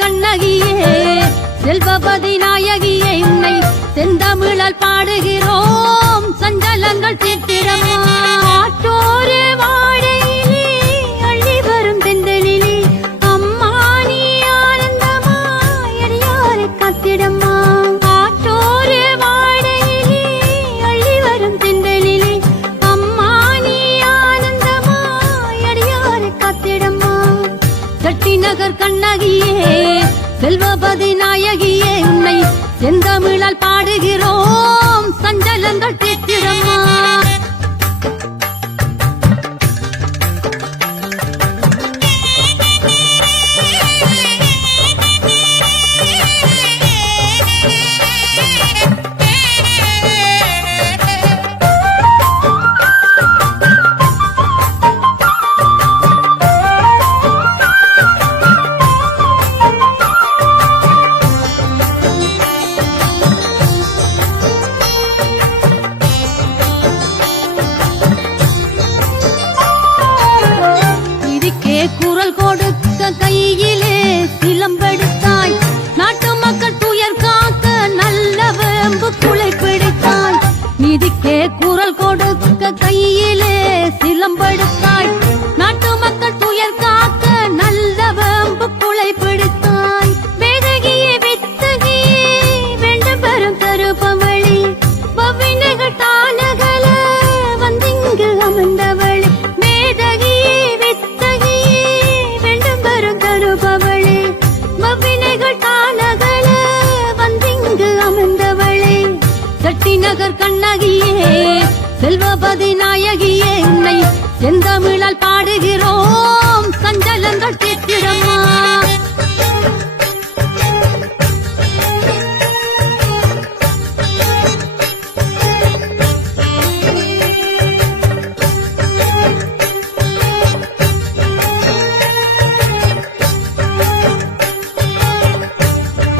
கண்ணகியே செல்வபதி நாயகியே உன்னை செந்தமிழால் பாடுகிறோம் சஞ்சலங்கள் தீர்த்திடமா ஆற்றோரே வாழையிலே அள்ளி வரும் தென்றலிலே அம்மா நீ ஆனந்தமாய் அடியாரை காத்திடம்மா ஆற்றோரே வாழையிலே அள்ளி வரும் தென்றலிலே அம்மா நீ ஆனந்தமாய் அடியாரை காத்திடம்மா சட்டி நகர் கண்ணகியே செல்வபதி நாயகியே உன்னை செந்தமிழால் பாடுகிறோம் சஞ்சலங்கள் தீர்த்திடம்மா குரல் கொடுக்க கையிலே சிலம்பெடுத்தாய் நாட்டு மக்கள் துயர் காக்க நல்ல வேம்பு குலை பிடித்தாய் நீதிக்கே குரல் கொடுக்க கையிலே சிலம்பெடுத்தாய் நாட்டு மக்கள் துயர் காக்க நல்ல வேம்பு குலை பிடித்தாய் வேதகியே வித்தகியே வேண்டும் பெரும் கருப்பவழி பவினைகள் தானகல வந்திங்கு அமர்ந்தவளி சட்டி நகர் கண்ணகியே செல்வபதி நாயகியே உன்னை செந்தமிழால் பாடுகிறோம்